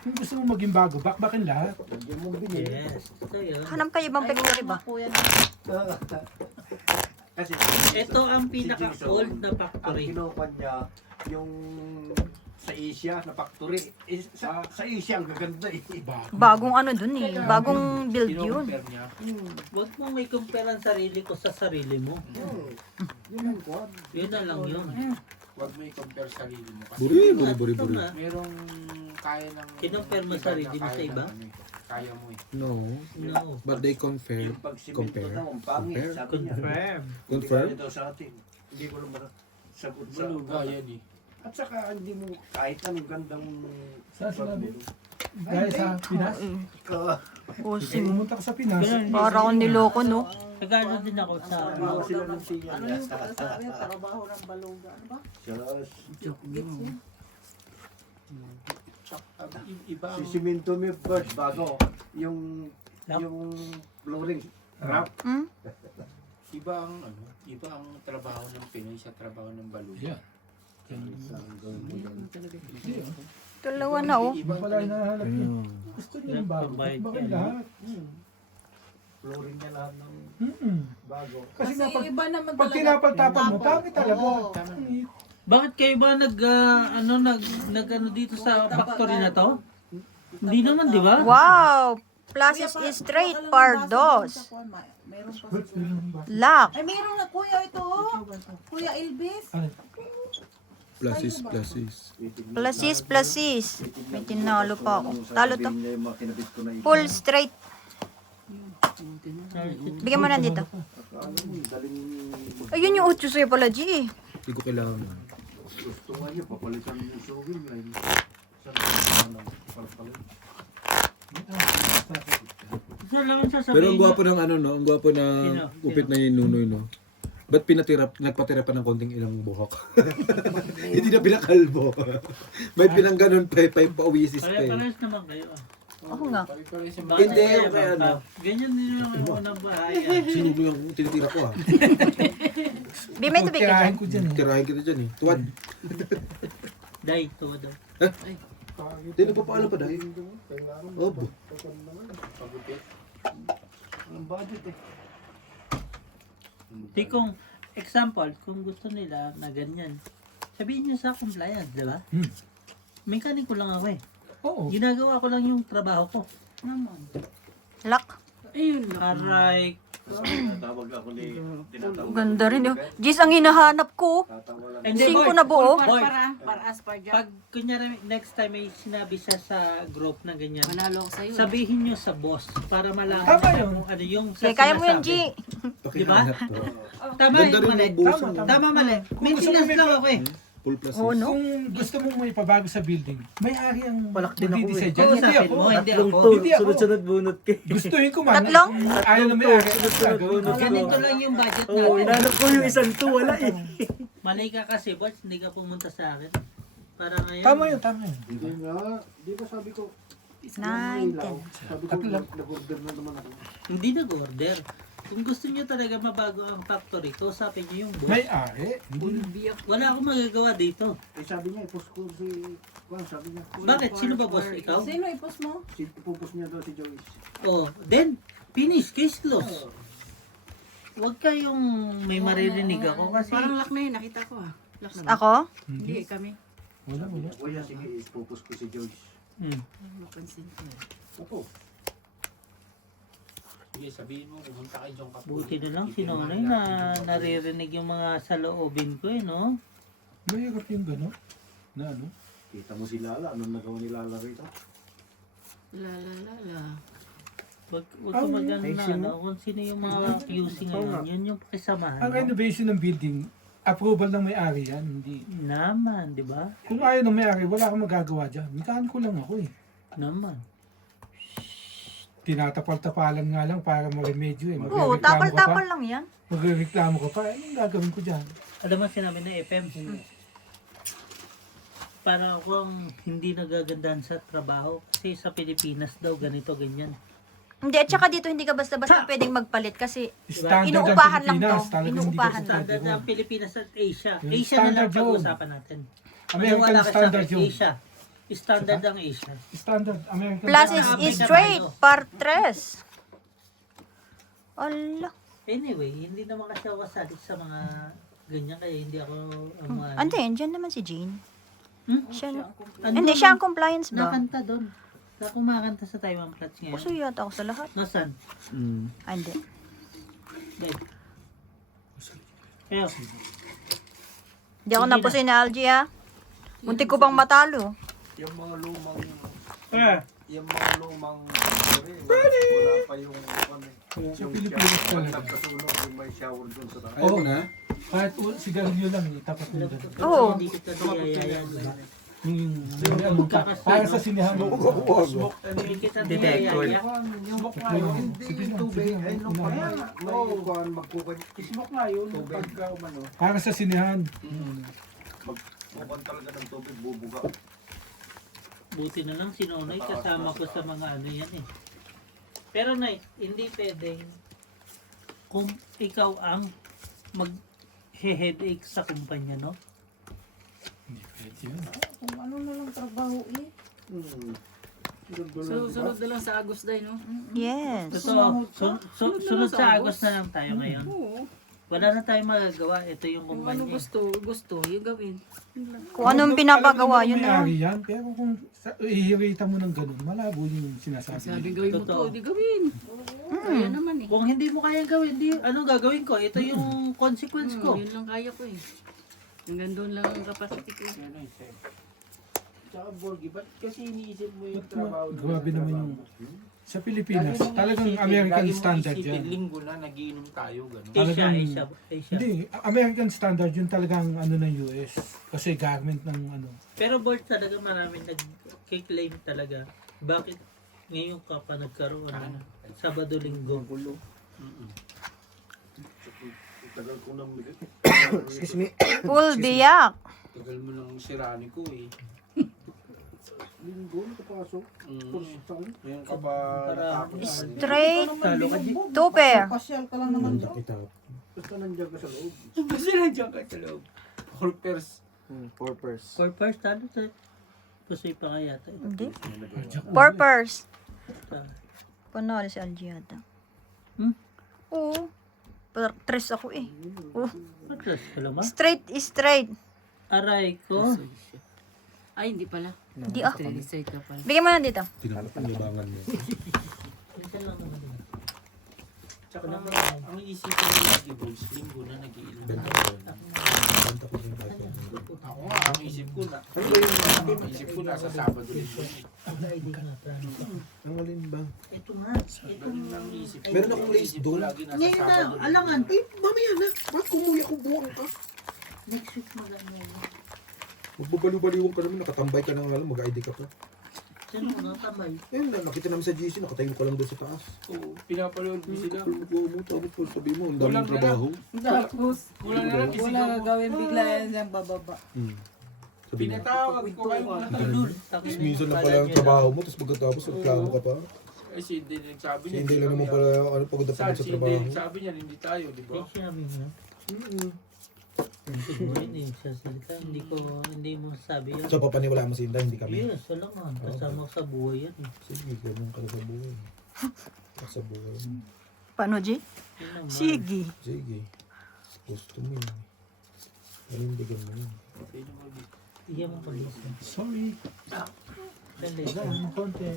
Kung gusto mo maging bago, bakbakin lahat. Lagyan mo ng binili. Yes. Totoo yun. Hanap kayo bang picture ba? kuya Kasi Ito ang pinaka-old na ang factory. kinuha niya, yung sa Asia na factory. Sa Asia ang gaganda eh. Bagong ano dun eh. Bagong build yun. Kino-compare niya. Huwag mo may compare ang sarili ko sa sarili mo. Yun ang kuwan. Yun na lang yun. Huwag mo i-compare sarili mo. Kasi Buri. Ito nga. merong kaya ng... Kinompare mo sarili mo sa iba? Kaya mo eh. No. No. But they compare. Yung pagsimento Compare. daw, ang pangit. Compare. Sabi niya. Confirm. Confirm? Hindi daw sa atin. Hindi ko naman sagot sa... Baluga yan eh. At saka hindi mo kahit anong gandang... Saan sinabi? Dahil sa Pinas? Pumunta ka sa Pinas. Para akong niloko, no? Nagano din ako sa... sila ng siya. Ano yung pagkasabi? Trabaho ng baluga. Ano ba? Iba ang... Si Siminto may bird bago. Yung flooring. Rap. Hmm? Iba ang ano, iba ang trabaho ng Pinoy sa trabaho ng baluga. Yeah. Dalawa na, oh. Iba pala hinahanap niya. Gusto niya yung bago, bakbakin lahat. Flooring niya lahat ng bago. Kasi nga pag, iba naman pag tinapal-tapal mo, pangit talaga. Bakit kayo ba nag ano dito sa factory na to? Hindi naman, di ba? Wow! Plus is straight par dos. Meron pa sa Lock. Ay, meron na kuya ito. Oh. Kuya Elvis. Pluses. Plus is. May tinalo pa ako. Talo to. Full straight. Bigyan mo na dito. Ayun yung 8 sa'yo pala, G. Hindi ko kailangan. Gusto nga niya, papalitan yung showing line. Gusto lang ang sasabihin. Pero ang gwapo ng ano, no? Ang gwapo na Sino? upit na yung nunoy, no? Ba't nagpatira pa ng konting ilang buhok? Hindi na pinakalbo. May pinangganon pa pauwisis pa eh. Pare-pares naman kayo. Ako nga. Pare-pare si Bakit Hindi, kaya okay, ano? Ganyan din yung unang bahay. Sinubo yung tinitira ko ah. Bi, may tubig ka Tirahin dyan. ko dyan eh. Tirahin kita dyan eh. Tuwad. Day, todo. Hindi nagpapaala pa dahil. Oh, pagupit. Ang budget eh. Di kung, example, kung gusto nila na ganyan, sabihin nyo sa compliance, di ba? Mekaniko lang ako eh. Oo. Ginagawa ko lang yung trabaho ko. Naman. Lock. Ayun lang. Aray. Natawag ako ni... Ganda rin yun. Gis, ang hinahanap ko. Hindi, 5 boy. na buo. Boy, Para as par dyan. pag kunyari next time may sinabi siya sa group na ganyan, Manalo ako sa'yo. sabihin nyo sa boss para malaman Tama niya yun. kung ano yung sa Okay, kaya mo yun, G. Di ba? pakihanap ko. Tama Ganda yung rin mali. yung buso. Tama mali. Maintenance lang ako eh. Full plus Oo, no? Kung gusto mong may pabago sa building, may-ari ang Palak din ako magdi-decide eh. dyan. Hindi Kausapin ako. mo, hindi Tatlong ako. to, Hindi ako. sunod-sunod bunot kayo. Gustuhin ko man. Tatlong? Ayaw na may-ari. Sunod-sunod bunot ko. Ganito lang yung budget Oo, natin. inanap ko yung isang to, wala eh. Malay ka kasi, Boss, hindi ka pumunta sa akin. Para ngayon. Tama yun, tama yun. Hindi nga, di ba sabi ko, 9, 10. sabi ko, Tatlo. nag-order na naman ako. Hindi nag-order. Kung gusto niyo talaga mabago ang factory, kausapin niyo yung boss. May-ari. Hindi. Wala akong magagawa dito. Eh sabi niya, ipos ko si, sabi niya, Bakit? Sino ba boss? Ikaw? Sino ipos mo? ipupos niya daw si Joyce. Oh, then, finish. Case close. Huwag kayong may maririnig ako kasi Parang lock na yun, nakita ko ah. Lock na ba? Ako? Hindi, kami. Wala. Kuya, sige, ipupos ko si Joyce. Mapansin ko. Ako, Sige, sabihin mo, pumunta kayo dyan kapag. buti na lang sinonay na naririnig yung mga saloobin ko eh, no? Mahirap yung gano'n. Na ano? kita mo si Lala, anong nagawa ni Lala rito? La la la la. Huwag ka magano na, ayusin mo. ano, kung sino yung mga QC ngayon, yun yung pakisamahan Ang mo. renovation ng building, approval ng may-ari yan. Hindi. Naman, di ba? Kung ayaw ng may-ari, wala kang magagawa dyan. Mekaniko lang ako eh. Naman. Tinatapal-tapalan nga lang para ma-remedyo eh. Oo, Magrereklamo ka pa. tapal-tapal lang yan. Magrereklamo ka pa. Anong gagawin ko dyan? Alam mo sinabi na FM, para ako ang hindi nagagandahan sa trabaho kasi sa Pilipinas daw ganito, ganyan. Hindi, at saka dito hindi ka basta-basta pwedeng magpalit kasi Standard ang Inuupahan lang Pilipinas. to. Talagang hindi Inuupahan ka lang. Standard pwede ng Pilipinas at Asia. Yung Asia na lang standard yun. pag-usapan natin. American Maniwala ka sa standard akin, yun. Asia. Standard ang Asia. Standard American plus standard. is straight, par tres. Ala. Anyway, hindi naman kasi ako kasali sa mga ganyan kaya hindi ako Ante, dyan naman si Jane. Siya, Ano hindi, ba? siya ang compliance ba? Nakanta doon. Na kumakanta sa Taiwan Flats ngayon. Puso yata ako sa lahat. Nasaan? Ah, hindi. Dahil. Kaya, Hindi ako napusin na Algie ah. Muntik ko bang matalo. Yung mga lumang, kaya, yung mga lumang, wala pa yung, yung Pilipinas shower, talaga. nagkasunog yung may shower doon sa taas. Ayaw na. Kahit sigarilyo lang, itapat mo doon. Oo. hindi kita niyayayan. Yung ano ka, para sa sinihan mo. Hindi kita Detector. niyayayan. Smoke nga yun, hindi yung tubig, ayun lang pa yan. No, kuhan, magkukad. Smoke nga yun, pagka umano, Para sa sinihan. magkuhan talaga ng tubig, bubuga. Buti na lang sinonay kasama ko sa mga ano yan eh. Pero Nay, hindi pwedeng kung ikaw ang mag-headache sa kumpanya, no? Kung ano na lang trabaho eh. Sunod na lang sa Agos Day, no? Yes. Totoo, sunod sa Agos na lang tayo ngayon. Oo. Wala na tayong magagawa. Ito yung Kung ano kumpanya. gusto, yung gawin. Kung anong pinapagawa, Alam mo yun na. may-ari yan, pero kung ihirita mo ng ganun, malabo yung sinasabi. Sabi gawin mo Totoo. to, di gawin. Kaya naman eh. Kung hindi mo kaya gawin, di, ano gagawin ko? Ito yung consequence ko. Yun lang kaya ko eh. Hanggang doon lang ang capacity ko. Tsaka Borgie, ba't kasi iniisip mo yung trabaho? Grabe naman yung... Sa Pilipinas, talagang American standard yan. Linggo na, nagiinom tayo, gano'n. Asia. Hindi, American standard yun talagang ano ng US. Kasi government ng ano. Pero board talaga maraming nag-claim talaga. Bakit ngayon ka pa nagkaroon ng Sabado-Linggo? Tagal ko nang milit. Excuse me. Full biyak. Tagal mo lang sirani ko eh. Linggo, nakapasok. First time. Ngayon ka pa natapos. Straight, Talo ka di. 2 pair. Pasyal ka lang naman to. Basta nandiyan ka sa loob. Kasi nandiyan ka sa loob. All pairs. 4 pairs. For first, talo tayo. Pusoy pa kaya tayo. Hindi. 4 pairs. Panalo si Algie yata. Oo. Tres ako eh. Oo. Matras ka naman. Straight is straight. Aray ko. Ay, hindi pala. Hindi ah. Steady ka pala. Bigyan mo na dito. Tinabangan mo. Minsan lang naman yun. Tsaka naman, ang isipin mo lagi boys, linggo na nagiinom. Banta ko yung bata. Ako nga, ang isip ko na. Ang isip ko nasa Sabado linggo. ID ka nga, plano pa. Ang alin ba? Ito nga. Ito Ang isip ko. Meron akong lace doon. Lagi nasa Ngayon na, Sabado linggo. alangan. Mamaya na, ba't kumuya ko buwang ka? Next week maganda yun. Magbabaliw-baliwan ka naman, nakatambay ka na nga lang, mag-ID ka pa. Sino mo natambay? Ayun na, nakita namin sa GC, nakatayo ka lang doon sa taas. Oo, pinapalood mo sila. Tapos po, sabi mo, ang daming trabaho. Tapos, Wala na lang, wala isigaw mo. gagawin, bigla yan siyang bababa. Sabi mo, Pinatawag ko kayo. tapos minsan na pala ang trabaho mo, tapos pagkatapos, reklamo ka pa. Eh, si Hindi nagsabi Si niya. hindi lang naman pala, ano, pagod na Saan, pagod sa si trabaho. Hindi nagsabi niya, hindi tayo, di ba? Eh, sinabi mo na. Siguro hindi sa salita. Hindi mo sabi yan. So, papaniwala mo si Inday, hindi kami. Yes, wala nga. Kasama ko sa buhay yan eh. Sige, ganun ka sa buhay. Ka sa buhay. Paano, G? Yun naman. Sige. Sige. Gusto mo yun. Panindigan mo yun. Iyan mo polis. Sorry. Dali. Ang konti.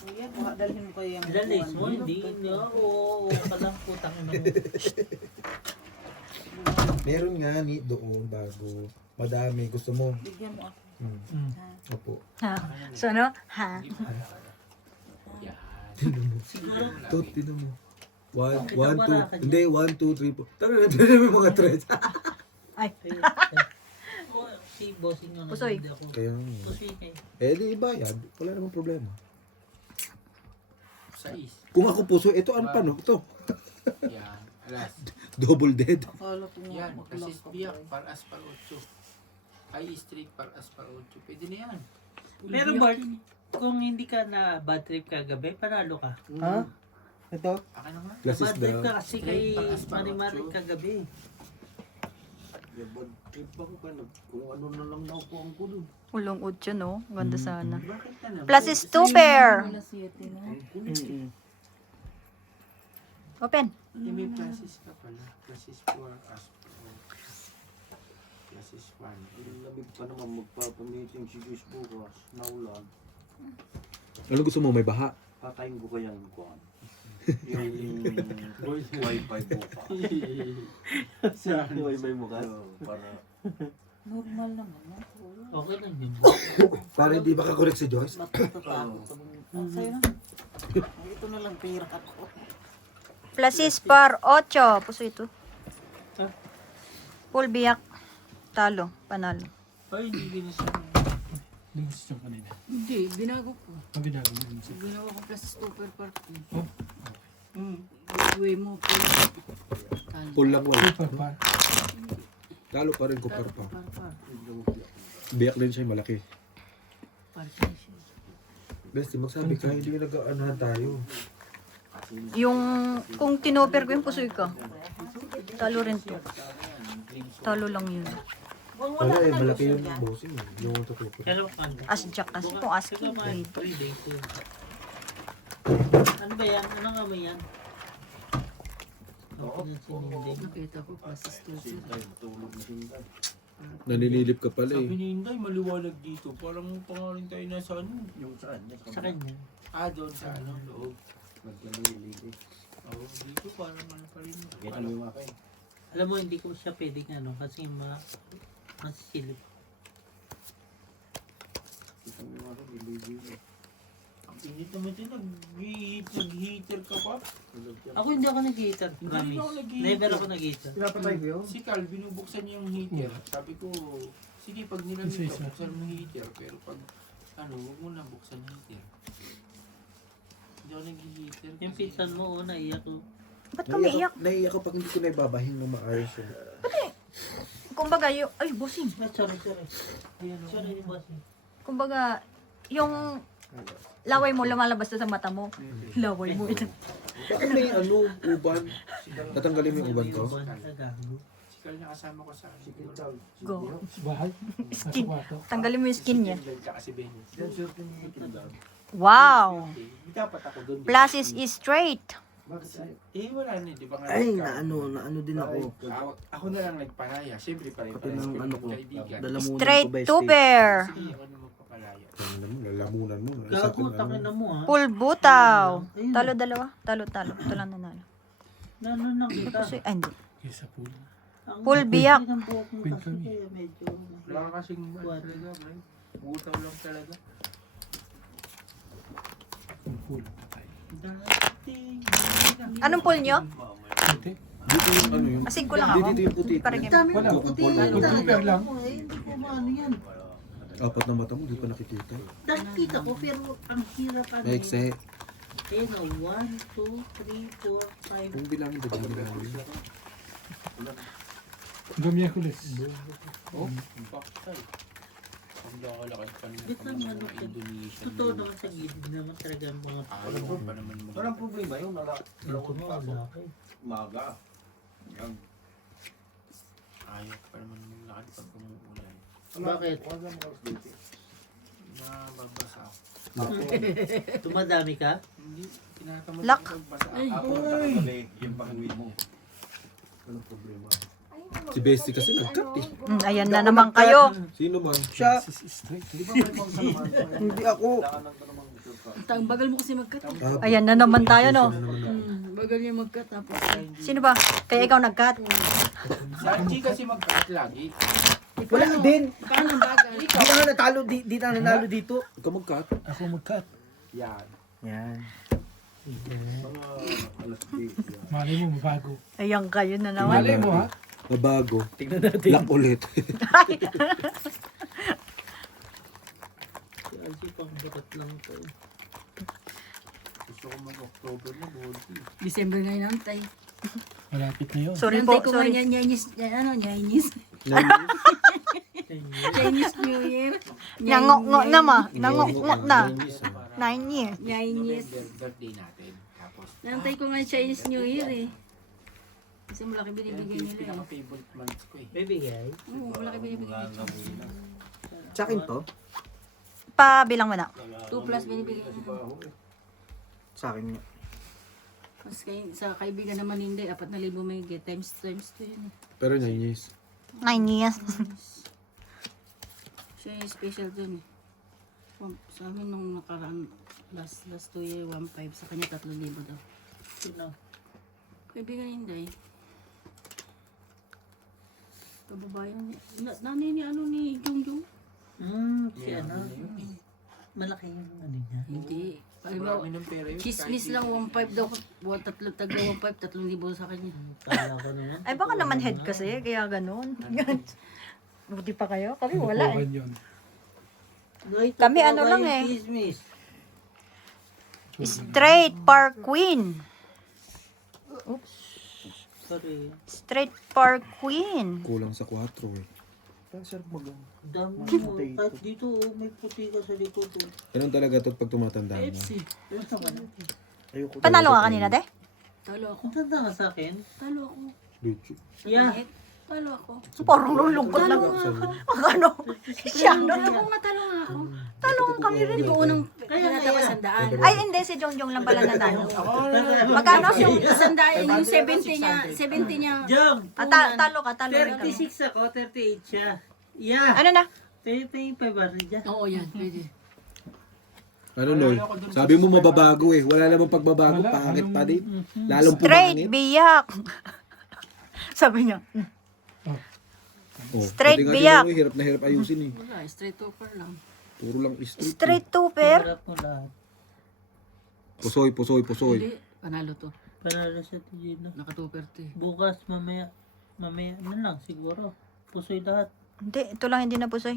Kuya, baka dalhin mo kayo yung Dali mo, hindi. Oo, palang putang ina mo. Meron nga ni doon bago. Madami. Gusto mo? Bigyan mo ako. Opo. Ha. So, no? Ha. Tot, tinan mo. One, Bakit one, wala two. ka dyan? Hindi, 1, 2, 3, 4. Tara na, tara na mga threads. Ay. Oh, si bossing nga. Pusoy. Hindi ako. Kaya, Pusoy kayo. di bayad. Wala namang problema. Sais. Kung ako puso, ito ano pa no? Ito. Yan. Alas. Double dead. Akala ko nga Yan. mag-lock Kasi ka biyak, pa. paras par 8. High streak, paras par 8. Pwede na yan. Pero Bart, kung hindi ka na bad trip kagabi, panalo ka. Ha? Ito? Akin na nga. Class is Bad trip the... ka kasi kay Marimari kagabi. Yung bad trip ako pa, kung ano na lang naupuan ko dun. Ulong utyo, no? Ganda sana. Bakit ka na? Plus is 2 pair. Wala 7, no? Open. Hindi may classes ka pala. Classes 4 as per 8. Classes 1. Yung lamig pa naman magpapamiting si Chris bukas, naulan. Ano gusto mo? May baha? Patayin ko kaya yung kuhan. Yung wifi bukas. Wifi bukas? Para Normal naman, no? Kuya. Okay lang yun. Para hindi makakorek si Joyce. Matatakot. Ang sa'yo na. Ito na lang pera ako. Plus is par 8. Puso ito. Full biyak. Talo. Panalo. Ay, hindi ko na siya. Yung gusto kanina. Hindi, binago ko. Ang ginagawa mo sa... Ginawa ko plus super parking. Oh. Way mo po. Full lang wala. Super pa. Talo pa rin ko par pa. Par. Biyak din siya, malaki. Parking siya. Besti, magsabi ka, hindi nag-aanahan tayo. Yung, kung tinoper ko yung pusoy ka. Talo rin to. Talo lang yun. Wala eh, malaki yung bossing. Yung tutupo. Pero ano? As jack kasi itong asking Ikaw, man, dito. 3 days yun. Ano ba yan? Ano nga ba yan? Okay na sinindi. Nakita ko plus is 2. tulog na sinta. Nanililip ka pala Sabi eh. ni Inday, maliwanag dito. Parang pangalan tayo nasa ano. Yung saan? Sa kanya. Doon sa ano, loob. Magkalililig. Oo, dito parang ano pa rin. Kaya ano yung akin? Alam mo, hindi ko siya pwedeng ano kasi masisilip. Kita mo yung akin, nililig. Ang init naman din, nag-heater ka pa. Ako hindi ako nag-heater, Hindi promise. ako nag-heater. Never ako nag-heater. Pinapatay ko yun? Si Carl, binubuksan niya yung heater. Sabi ko, sige, pag nilamig ka, Isa-isa. buksan mo yung heater. Pero pag, huwag mo na buksan yung heater. Hindi ako nag-heater. Yung pinsan mo, naiyak ko. Ba't kami iyak? Naiiyak ko pag hindi ko naibabahin ng maayos yun. Kumbaga, yung, ay, bossing. Sorry. Ayan, sorry, boss. Kumbaga, yung laway mo lumalabas na sa mata mo. Laway mo. Ito. Bakit may ano, uban? Natanggalin mo yung uban ko? Si Carl nakasama ko sa ano. Go. Sa bahay. Nasa Skin. kwarto. Tanggalin mo yung skin niya. Tsaka si Benny. Yan, sure, tinitin. Wow. Dapat ako doon. Plus is straight. Bakit ay? Wala na, di ba nga? Ay, naano din ako. Ako na lang nagpalaya. Siyempre, Pati pare-pares ng ko ano ng ko. kaibigan. Dalamunan ko Straight bestie. 2 pair. Sige, ako na magpapalaya. Ano mo, lalamunan mo. Gago, takin na mo ha. Full butaw. Talo dalawa. Talo. Ito lang nanalo. Nanon kita. Pusoy, ay hindi. Kesa pool. Full biyak. Ang buhok mo Pin kasi kami. kaya medyo... Wala ka kasing talaga, bro. Butaw lang talaga. Pool. Patay. Dati. Anong pool nyo? Ate? Dito yung ano yung... Asin ko lang ako. Dito yung puti. Parang Ang dami Wala. ng puti. Wala. Ang Wala. talaga lang. mo eh. Hindi ko maano yan. Apat na mata mo, di pa nakikita. Nakikita ko pero ang hirap ano. Maikse. Ayun o, 1, 2, 3, 4, 5. Kung bilangin ba bilangin? Hanggang Miyerkules. Oh, baktay. Ang lakalakad pa nila Dito kami naman mga ako. Indonesian. Totoo naman sa gilid naman talaga ang mga Ayaw ko pa naman mag- Walang problema yun. Ito mo, malaki. Maga. Yan. Ayaw pa naman maglakad pag umuulan. Bakit? Wala mo alas 20. Nababasa ako. Tumadami ka? Hindi, tinatamad Lak. ako magbasa. Ako nakakagabi, yung pang-uwi mo. Walang problema. Si Bestie kasi nag-cut eh. Ayan na naman kayo. Sino man? Siya, Di ba may pang salaman? hindi ako. Daanan ka namang shortcut. Ang bagal mo kasi magkat. Ah, Ayan na naman tayo, no? Bagal niya magkat tapos. Sino ba? Kaya ikaw nag-cut. Si Archie kasi magkakat lagi. Wala din. Paano ang bagal? Di na nga natalo, di na nanalo dito. ikaw mag-cut. Ako mag-cut. Yan. Yan. Mga alas 10. yan. Malay mo, mabago. Ayan kayo na naman. Malay mo, ha? Mabago. Tignan natin. Lock ulit. Si Alci pang bakat lang ito. Gusto ko mag-October na Goldie. December na yun, tay. Malapit na yun. Sorry Nantay po, ko nga sorry. Chinese New Year. Nango-ngo na ma. Nango-ngo na. 9 years. Chinese. November birthday natin. Tapos, Nantay ko nga Chinese New Year eh. Kasi malaki yan binibigay yung nila eh. pinaka-favorite months ko eh. Bibigay? Oo, malaki binibigay nila. Sa akin to? Pabilang mo na. 2 plus binibigay nila. Sa akin nga. Mas sa kaibigan naman hindi, 4,000 may get times 2 yun eh. Pero nainis. 9 years. Siya yung special dun eh. Sa amin nung nakaraan, last 2 year, 1,500. Sa kanya 3,000 daw. Sino? Kaibigan hindi. Kababayan niya. Nanay ni ano ni Jungjung? Si ano? Malaki yung ano niya. Hindi. Alam mo, Marami ng pera yun. chismis lang 1,500 daw. Taga 1,500, 3,000 sa kanya. Kala ko naman. Ay baka naman head kasi, kaya ganun. Buti pa kayo? Kami wala eh. Bukuhan yun. Kami ano lang eh. Chismis. Straight Park Queen. Sorry. Straight Park Queen. Kulang sa 4 eh. Sir, mag- Dami Mas mo. potato. Kahit dito, may puti ka sa likod. Ganun talaga to pag tumatanda mo. FC. Ano naman? Ayoko. Panalo ka kanina, de? Talo ako. Kung tanda ka sa akin. Talo ako. Yeah. Talo ako. Parang lulungkot lang. Ano? Siya, Talo ko nga, talo nga ako. talo kami rin. Di ba unang Kaya pinatawa nga. 100? Ay, hindi. Si Jongjong lang pala natalo. Magkano? Yung 100, yung 70 niya, 70 niya. Jog! Talo ka, talo rin kami. 36 ako, 38 siya. Yeah. Ano na? 25 ba rin dyan? Oo, yan, pwede. Ano Noy? Sabi mo mababago eh. Wala namang pagbabago. Wala, Pangit pa anong- din. Lalong Straight, pumangit. biyak. Sabi niya. Oh, Straight pati nga biyak. sila, hirap na hirap ayusin eh. Wala, straight talker lang. Puro lang straight. Straight tupper. Harap mo lahat. Pusoy, pusoy, pusoy. Hindi, panalo to. Panalo siya to Gino. Naka-tupper to eh. Bukas, mamaya ano lang siguro. Pusoy lahat. Hindi, ito lang hindi na pusoy.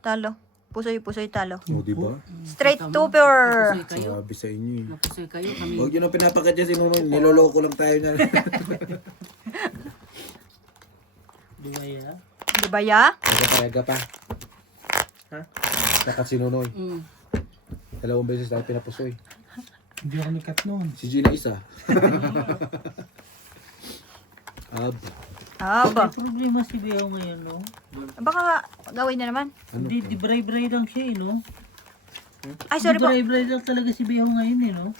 Talo. Pusoy, talo. O, di ba? Straight Tama. tupper. Napusoy kayo. Sabi sa inyo eh. Napusoy kayo, kami. Huwag yun ang pinapakit niya si Mama. Niloloko lang tayo niya. Di ba ya? Di ba ya? Yaga pa. Ha? Saka si Nonoy. Mm. 2 beses tayo pinapusoy. Hindi ako nag-cut noon. Si Gina isa. Aba. May problema si Beo ngayon, no? Baka gawin na naman. Ano Di bray-bray lang siya, eh, no? Ay, sorry Di po. bray-bray lang talaga si Beo ngayon, eh, no?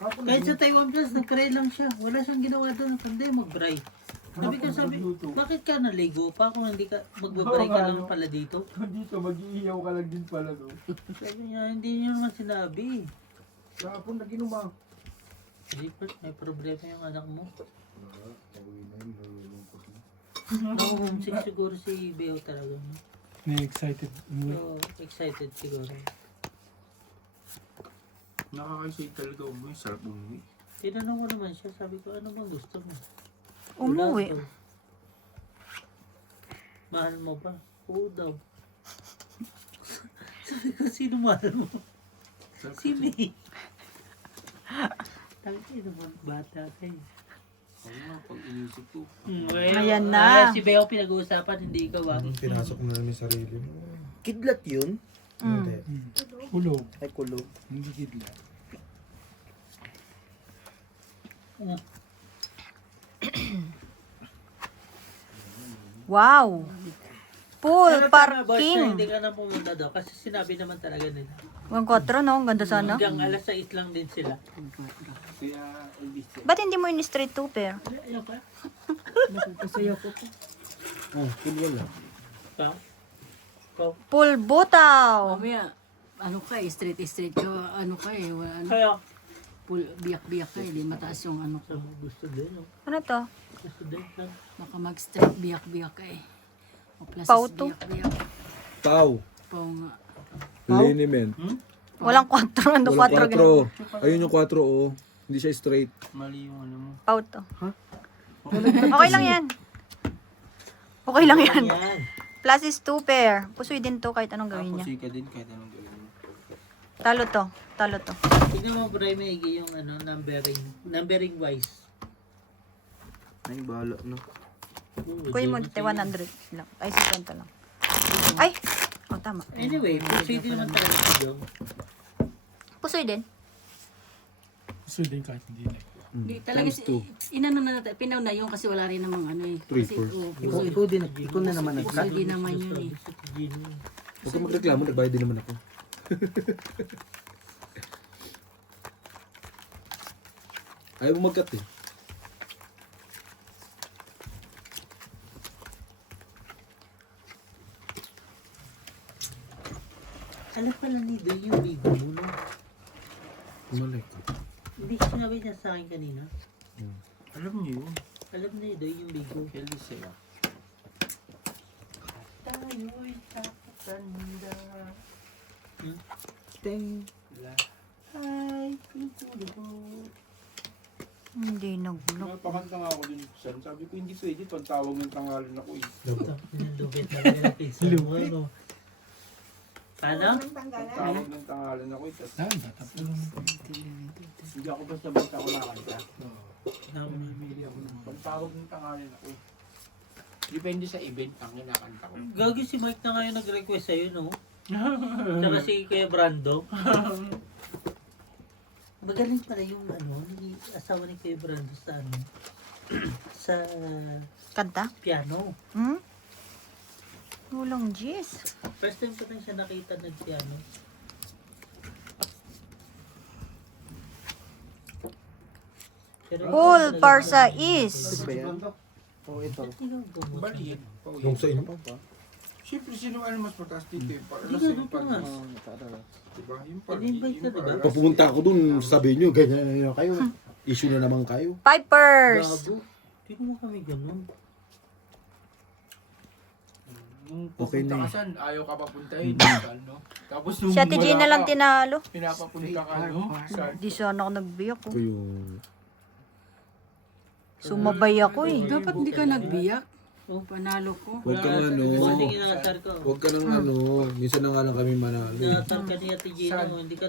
Kahit sa Taiwan Plus, nag-cry lang siya. Wala siyang ginawa doon. Kundi mag-bray. Sabi, bakit ka naligo pa kung hindi ka magbabray ka lang pala dito? Dito, mag-iiyaw ka lang din pala, no? Sabi niya, hindi niya naman sinabi. Kahapon nag-inuma. Ripert, may problema yung anak mo. Homesick siguro si Beo talaga. No? Na-excited. So, excited siguro. Nakakaisay talaga umuwi. Sarap umuwi. Tinanong ko naman siya, sabi ko, ano bang gusto mo? Umuwi. Wala daw. Mahal mo ba? Oo daw. Sabi ko, sino mahal mo? Si May. Tangin naman, bata kayo. Ako nga, pag inisip ko. Ayan na. Si Beo pinag-uusapan, hindi ikaw ah. Pinasok mo namin sarili mo. Kidlat yun. Hindi. Kulog. Ay, kulog. Hindi kidla. Wow. Pool Pero tama, boys, na parking. hindi ka na pumunta daw kasi sinabi naman talaga nila. 1-4, no? Ang ganda sana. Hanggang alas 6 lang din sila. Kaya, ibig Ba't hindi mo yung straight to pair? Ayaw ka? Nakupasayaw ko po. Oh, full wala. Ikaw? Ikaw? Pool butaw. Mamaya, ano ka eh, straight ka, ano ka eh, ano, Kaya? biyak-biyak ka eh, di mataas yung ano ko. Gusto din, no? Ano to? Gusto din. Baka mag-straight biyak-biyak ka eh. O plus Pau to. biyak-biyak. Pau. Pau nga. Liniment. Walang 4. Ano 4 ganun? Ayun yung 4, oh. Hindi siya straight. mali yung ano mo. Pau to. Okay lang yan. Okay lang yan. Yan. Plus is 2 pair. Pusoy din to kahit anong gawin niya. Pusoy ka din kahit anong gawin mo. Talo to. Talo to. Tingnan mo, Bray, maigi yung ano, numbering wise. Ay, bahala, no? Kuya mo, 100 lang. Ay, 50 lang. Ay! Oh, tama. Anyway, proceed naman tayo sa Jong. Pusoy din. Gusto din kahit hindi na. Di, talaga, Times two. inano na natin, pinaw na yun kasi wala rin namang ano eh. Three, Kasi, four. Ikaw din, ikaw na naman nagka. Hindi naman yun eh. Huwag kang magreklamo, nagbayad din naman ako. Ayaw mo mag-cut eh. Alam pala ni Doy yung bigo mo, no? Malay ka. Hindi sinabi niya sa akin kanina. Alam niyo yun. Alam ni Doy yung bigo. Kelly sa'yo. Tayo'y kakatanda. Ting. Ay, pintulo. Hindi nag-block. Napakanta nga ako din, San. Sabi ko, hindi pwede. Pagtawag ng tangalan ako eh. Lubit talaga na pinsan mo, ano? Paano? Pagtawag ng tangalan ako eh. Tas, Saan? Tapos hindi ako basta-basta ko nakanta. namimili ako ng Pagtawag ng tangalan ako eh. Depende sa event ang kinakanta ko. Gagi si Mike na ngayon nag-request sa'yo, no? Tsaka si Kuya Brando. Magaling pala yung ano, ni asawa ni Kuya Brando sa ano, sa Kanta? piano. Hmm? Walang G's. First time ko lang siya nakita nag-piano. Pero Pool Parsa is. Ba yan? Oo, ito. Baliin. Yung sa inyo. Siyempre, sino ano mas mataas dito eh. Para Hindi nasa nga, yung dito nga. Diba? Yung Pag-invite ka, diba? Papunta ako dun, sabihin nyo, ganyan na kayo. Issue na naman kayo. Pipers. Gago. Hindi mo kami ganun. Nung Okay pupunta na ka eh. saan, ayaw ka papuntahin. No? Tapos nung Si Ate Jean na wala lang ka, tinalo. pinapapunta ka, no? Saan? Di sana ako nagbiyak Ito ko. yung... Sumabay ako eh. Dapat hindi ka nagbiyak. Panalo ko. Huwag kang ano. Sige na, sir ko. Huwag ka ng ano. Minsan na nga lang kami manalo. Nasar ka ni Ate Gina, hindi ka